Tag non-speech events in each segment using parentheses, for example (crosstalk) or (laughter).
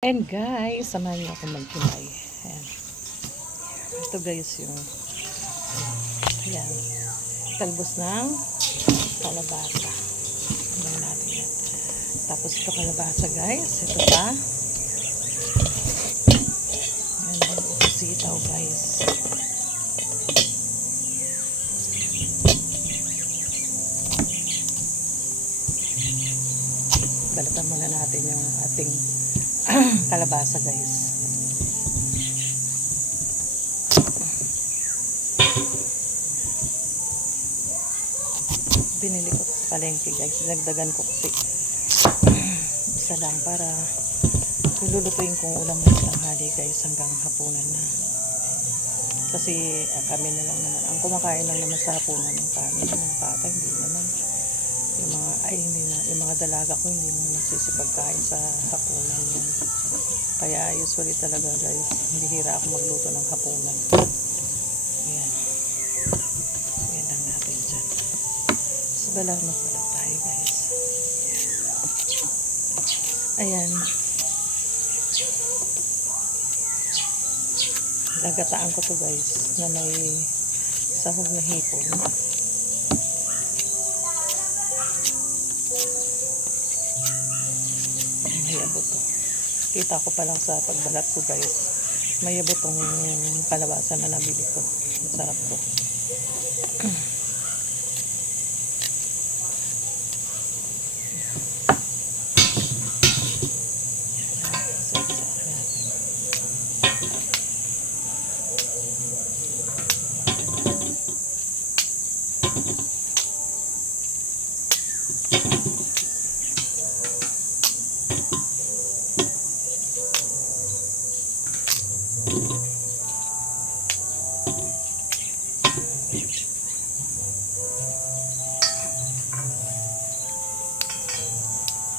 And guys, samahan niyo ako magkimay. Ayan. Ito guys yung ayan. Talbos ng kalabasa. Tingnan natin yan. Tapos ito kalabasa guys. Ito pa. Ayan. Ito sitaw guys. Balatan muna natin yung ating kalabasa guys. Binili ko sa palengke guys. Nagdagan ko kasi (clears throat) isa lang para lulutuin kong ulam ng tanghali guys hanggang hapunan na. Kasi ah, kami na lang naman. Ang kumakain lang naman sa hapunan ng kami. Mga bata, hindi naman. Ay hindi na. Yung mga dalaga ko hindi naman nagsisipagkain sa hapunan yan. Kaya usually talaga guys, hindi hira ako magluto ng hapunan. Ayan. Ayan lang natin dyan. So, bala magbalat tayo guys. Ayan. Nagataan ko to guys, na may sahog na hipon. Kita ko pa lang sa pagbalat ko guys. Mayabot tong kalabasa na nabili ko. Masarap to.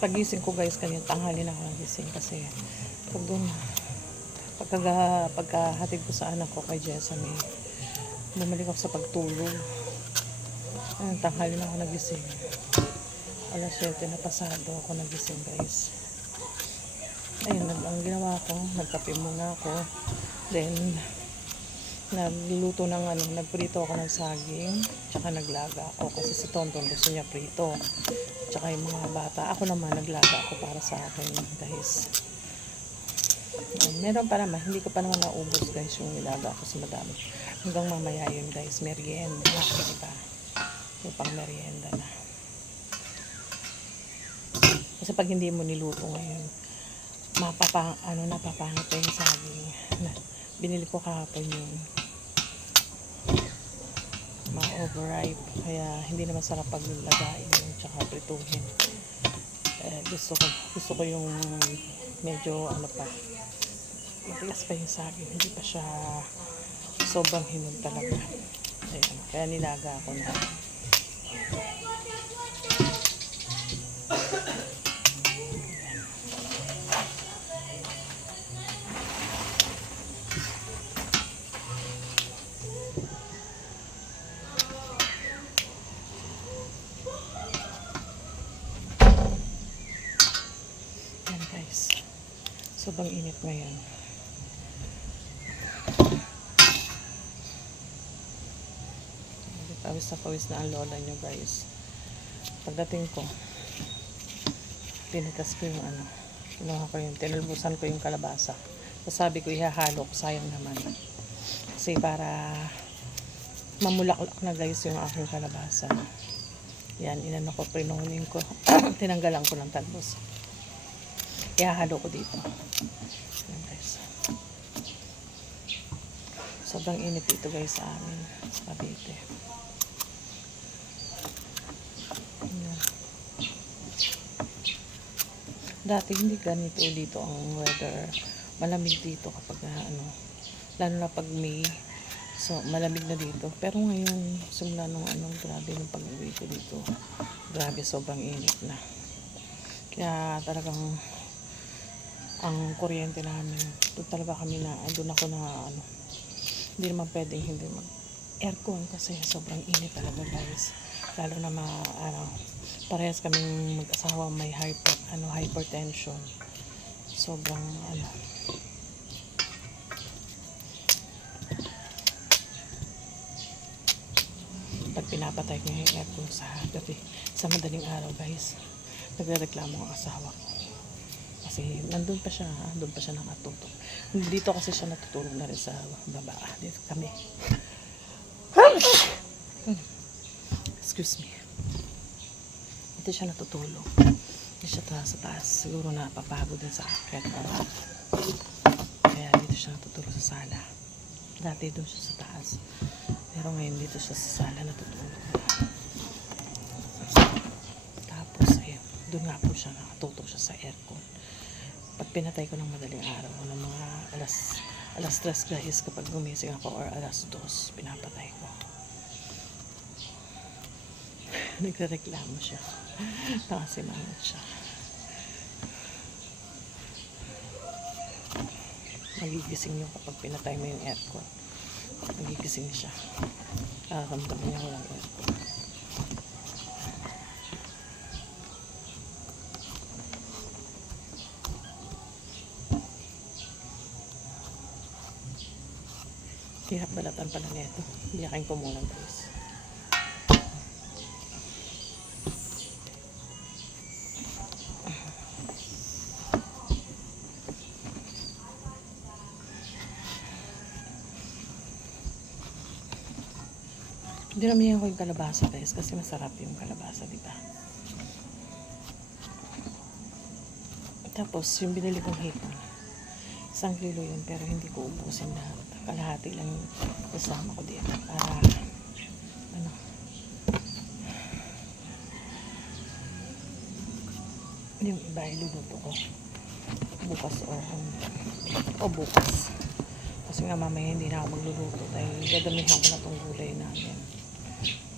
Pagising ko guys, kanina tanghali na ako nagising kasi pag dun, pagka, pagkahatid ko sa anak ko kay Jessamy, bumalik ako sa pagtulog. Ayun, tanghali na ako nagising. Alas 7 na pasado ako nagising guys. Ayun, ang ginawa ko, nagkape muna ako. Then, nagluto ng ano, nagprito ako ng saging, tsaka naglaga ako kasi si Tonton gusto niya prito. Tsaka yung mga bata, ako naman naglaga ako para sa akin guys. Meron pa naman, hindi ko pa naman naubos guys yung nilaga ko sa madami. Hanggang mamaya yun guys, merienda. Diba? Yung pang merienda na. Kasi pag hindi mo niluto ngayon, mapapang, ano, napapangit pa yung saging. Na, binili ko kahapon yun. Ma-overripe. Kaya hindi naman sarap paglagain yun, tsaka prituhin. Eh, gusto ko, gusto ko yung medyo, ano pa, matigas pa yung saging. Hindi pa siya sobrang hinog talaga. Ayun, kaya nilaga ako na. Sobrang init ngayon. Pawis na pawis na ang lola nyo guys. Pagdating ko, pinitas ko yung ano, kinuha ko yung, tinulbusan ko yung kalabasa. Sabi ko, ihahalo ko, sayang naman. Kasi para mamulaklak na guys yung aking kalabasa. Yan, inano ko, pinunin ko. (clears throat) Tinanggalan ko ng talbos. Ihahalo ko dito. Sobrang init dito guys sa amin. Sa Cavite. Dati hindi ganito dito ang weather. Malamig dito kapag ah, ano, lalo na pag May. So, malamig na dito. Pero ngayon, simula nung ano, grabe nung pag-uwi ko dito. Grabe, sobrang init na. Kaya talagang ang kuryente namin, doon talaga kami na, doon ako na ano, hindi naman pwedeng hindi mag aircon kasi sobrang init talaga guys. Lalo na ma, ano, parehas kaming mag-asawa may hyper, ano, hypertension. Sobrang, ano, pag pinapatay ko yung aircon sa gabi, sa madaling araw guys, nagrereklamo ang asawa ko. Kasi nandun pa siya, ah, doon pa siya nakatutok. Dito kasi siya natutulog na rin sa baba. Dito kami. Excuse me. Dito siya natutulog. Dito siya ta- sa taas. Siguro napapagod din sa akyat. Kaya dito siya natutulog sa sala. Dati doon siya sa taas. Pero ngayon dito siya sa sala natutulog. Tapos, ayun, doon nga po siya nakatutok siya sa aircon. Pag pinatay ko ng madaling araw, ng mga alas, alas 3 guys, kapag gumising ako, or alas 2, pinapatay ko. (laughs) Nagrereklamo siya. (laughs) Nakasimangot siya. Magigising niyo kapag pinatay mo yung aircon. Magigising siya. Nakakamdaman niya walang aircon. Hirap balatan pala nito. Biyakin ko muna guys. Dinamihan ko yung kalabasa guys kasi masarap yung kalabasa, di ba? Tapos yung binili kong hipon, isang kilo yun pero hindi ko ubusin lahat. Kalahati lang kasama ko dito para ano. Yung iba iluluto ko bukas o o bukas. Kasi nga mamaya hindi na ako magluluto dahil dadamihan ko na tong gulay namin.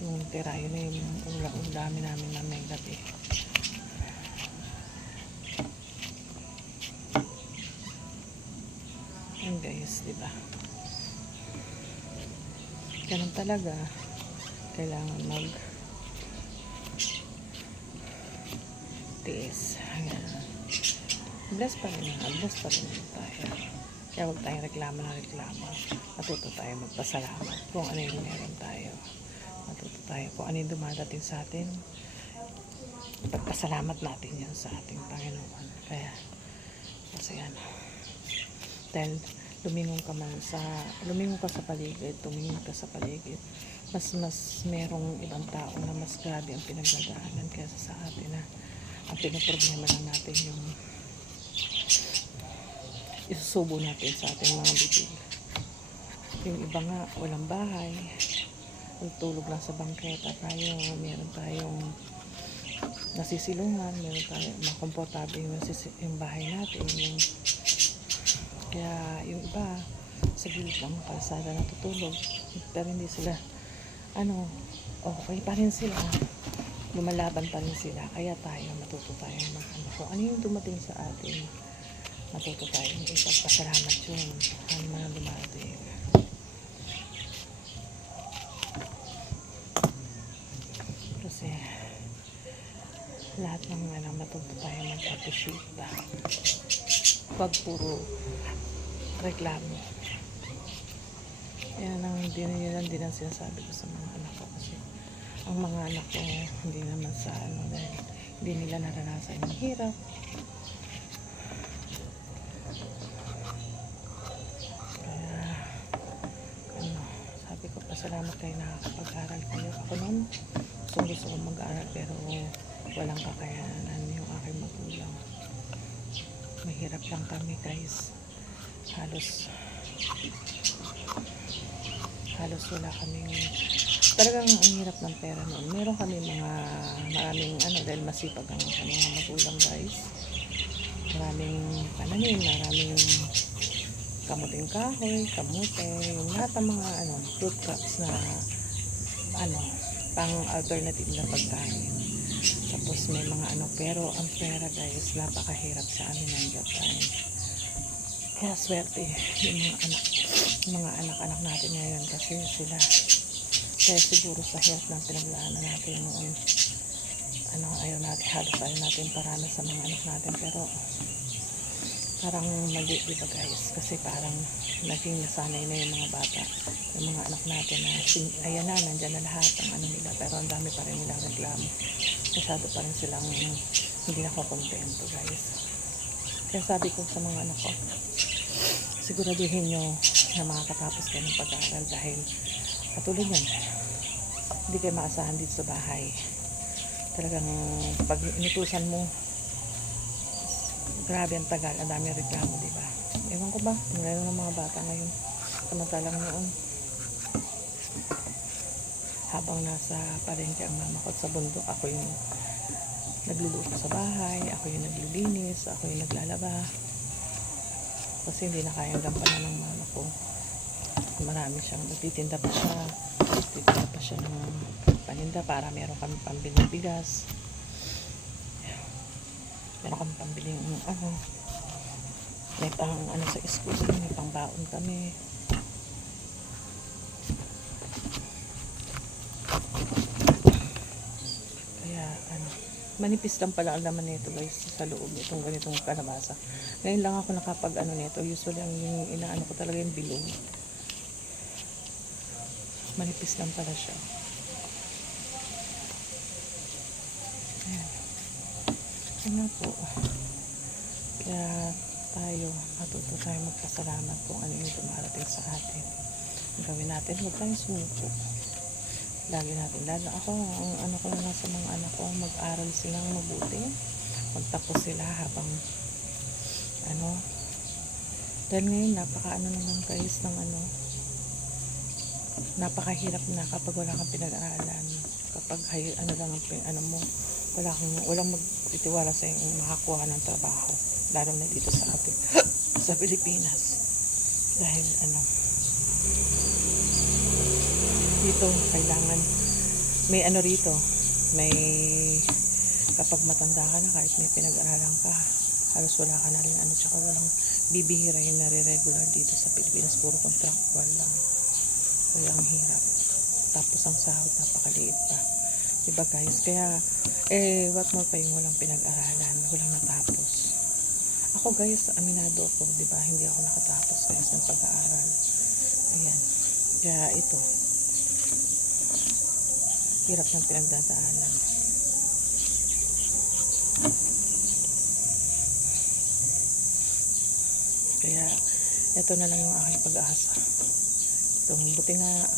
Yung tira yun na yung ulam dami namin namin gabi. Yun guys di ba ganun talaga. Kailangan mag tiis Ayan. bless pa rin nga bless pa rin tayo. Kaya huwag tayong reklamo na reklamo. Matuto tayo magpasalamat kung ano yung meron tayo. Matuto tayo kung ano yung dumadating sa atin. Pagpasalamat natin yan sa ating Panginoon. Kaya kasi ano dahil lumingon ka man sa lumingon ka sa paligid tumingin ka sa paligid. Mas mas merong ibang tao na mas grabe ang pinagdadaanan kaysa sa atin na ang pinoproblema lang natin yung isusubo natin sa ating mga bibig. Yung iba nga walang bahay tulog lang sa bangketa tayo meron tayong nasisilungan meron tayong makomportable yung, yung bahay natin yung kaya yung iba sa gilid lang ng kalsada natutulog. Pero hindi sila ano okay pa rin sila. Lumalaban pa rin sila. Kaya tayo matuto tayo ano. Kung ano yung dumating sa atin? Matuto tayo. Ipagpasalamat yun. Ang mga dumating kasi lahat ng ano matuto tayo. Mag-appreciate ba? Wag puro reklamo. Yan ang din yan din ang sinasabi ko sa mga anak ko kasi ang mga anak ko hindi naman sa ano dahil hindi nila naranasan yung hirap. Kaya ano, sabi ko pasalamat kayo nakakapag-aral kayo. Ako noon, gusto gusto ko mag-aral pero walang kakayanan yung aking magulang. Mahirap lang kami guys halos halos wala kaming talagang ang hirap ng pera noon. Meron kami mga maraming ano dahil masipag ang aming mga magulang guys. Maraming pananim, maraming kamuting kahoy, kamute, yung lahat ng mga ano, fruit crops na ano, pang alternative na pagkain. Tapos may mga ano, pero ang pera guys, napakahirap sa amin ng that time. Kaya swerte yung mga anak, mga anak-anak natin ngayon kasi sila kaya siguro sa health ng pinaglaanan natin noon ano, ayaw natin, halos ayaw natin parana sa mga anak natin pero parang mali, di guys? Kasi parang naging nasanay na yung mga bata, yung mga anak natin na, ayan na, nandyan na lahat ang ano nila, pero ang dami pa rin nilang reklamo. Masyado pa rin silang hindi ako kontento guys. Kaya sabi ko sa mga anak ko, siguraduhin nyo na makakatapos kayo ng pag-aaral dahil katulad yan, hindi kayo maasahan dito sa bahay. Talagang pag inutusan mo, grabe ang tagal, ang dami reklamo, di ba? Ewan ko ba, lalo ng mga bata ngayon, samantalang noon, habang nasa palengke ang mama ko sa bundok, ako yung nagluluto sa bahay, ako yung naglilinis, ako yung naglalaba. Kasi hindi na kayang gampanan ng mama ko. Marami siyang, nagtitinda pa siya, nagtitinda pa siya ng paninda para meron kami pambili ng bigas. Meron kami pambiling ano may pang ano sa school may pang baon kami kaya ano manipis lang pala ang laman nito guys sa loob itong ganitong kalabasa ngayon lang ako nakapag ano nito usually ang yung inaano ko talaga yung bilog manipis lang pala siya Ayan. Ano po. Kaya tayo, matuto tayo magpasalamat kung ano yung dumarating sa atin. Gawin natin, huwag tayong sumuko. Lagi natin, lalo ako, ang ano ko lang sa mga anak ko, mag-aral silang mabuti. Magtapos sila habang, ano, dahil ngayon, napaka ano naman guys ng ano, napakahirap na kapag wala kang pinag-aralan. Kapag hay, ano lang ang ano mo, wala kang walang magtitiwala sa yung makakuha ng trabaho lalo na dito sa ating (gasps) sa Pilipinas dahil ano dito kailangan may ano rito may kapag matanda ka na kahit may pinag-aralan ka halos wala ka na rin ano tsaka walang bibihira yung nare-regular dito sa Pilipinas puro contractual lang. Kaya ang hirap. Tapos ang sahod napakaliit pa. Diba guys? Kaya eh what more pa yung walang pinag-aralan walang natapos. Ako guys aminado ako diba? Hindi ako nakatapos guys ng pag-aaral. Ayan. Kaya ito hirap ng pinagdadaanan. Kaya ito na lang yung aking pag-asa. Ito buti nga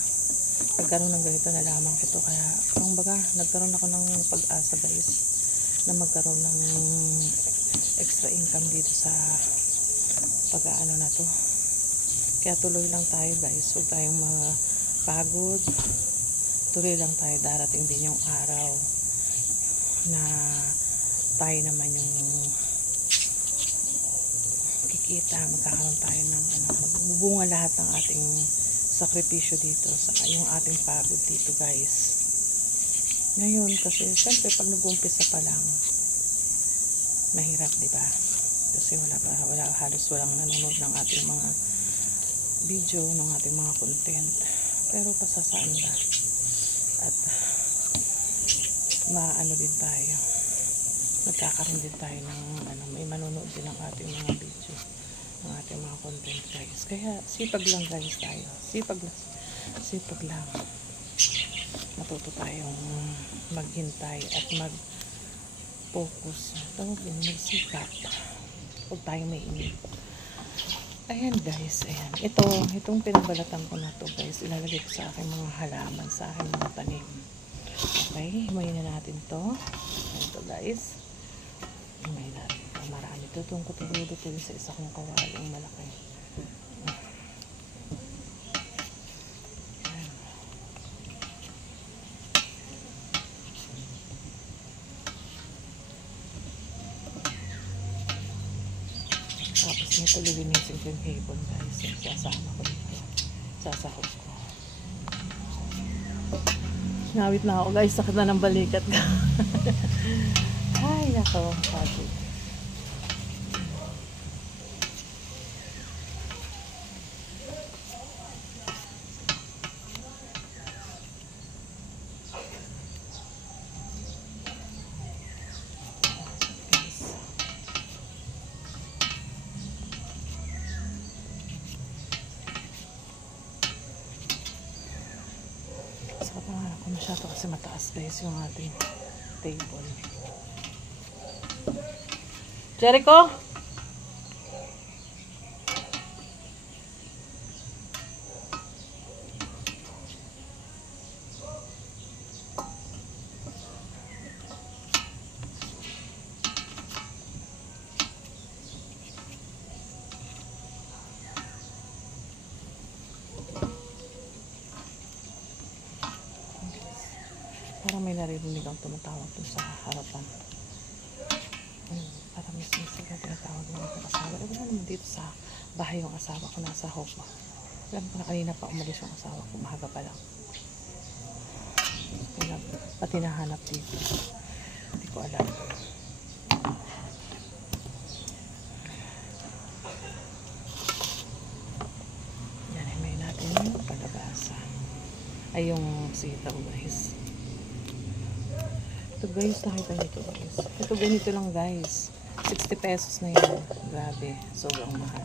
nagkaroon ng ganito na lamang ko to. Kaya ang baga nagkaroon ako ng pag-asa guys na magkaroon ng extra income dito sa pag-aano na to. Kaya tuloy lang tayo guys. Huwag tayong mapagod tuloy lang tayo darating din yung araw na tayo naman yung kikita magkakaroon tayo ng ano, magbubunga lahat ng ating sakripisyo dito sa yung ating pagod dito guys. Ngayon kasi syempre pag nag-umpisa pa lang mahirap di ba? Kasi wala pa wala halos walang nanonood ng ating mga video ng ating mga content. Pero pasasaan ba at maano din tayo. Nagkakaroon din tayo ng ano may manonood din ng ating mga video ng ating mga content guys. Kaya sipag lang guys tayo. Sipag lang. Sipag lang. Matuto tayong maghintay at mag focus tawag yun magsikap. Huwag tayong may inip ayan guys ayan. Ito itong pinabalatan ko na to guys ilalagay ko sa aking mga halaman sa aking mga tanim. Okay himayin na natin to. Ito guys. Himayin natin. Marami. Ko tuludot din sa isa kong kawaling malaki Ito lilinisin ko yung hipon guys. Sasama ko dito. Sasahog ko. Ngawit na ako guys. Sakit na ng balikat ka. (laughs) Ay, nako. Pagod. Guys. Sa pangarap ko masyado kasi mataas guys yung ating table. Jericho? Parang may naririnig ang tumatawag dun sa harapan. Ayun, parang miss miss yung tinatawag ng aking asawa. Eh, wala naman dito sa bahay yung asawa ko. Nasa home. Alam ko na kanina pa umalis yung asawa ko. Mahaga pa lang. Pati nahanap dito. Hindi ko alam. Yan, himay natin yung kalabasa. Ay, yung sitaw guys. Ito guys, nakita nito guys. Ito ganito lang guys. 60 pesos na yun. Grabe, sobrang mahal.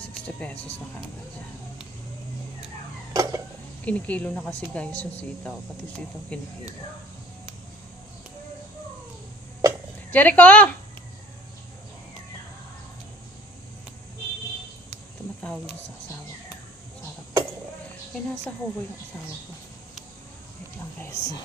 60 pesos na kagad yan. Kinikilo na kasi guys yung sitaw. Pati sitaw kinikilo. Jericho! Tumatawag sa asawa ko. Sa harap ko. Eh, nasa hallway yung asawa ko. Wait lang guys.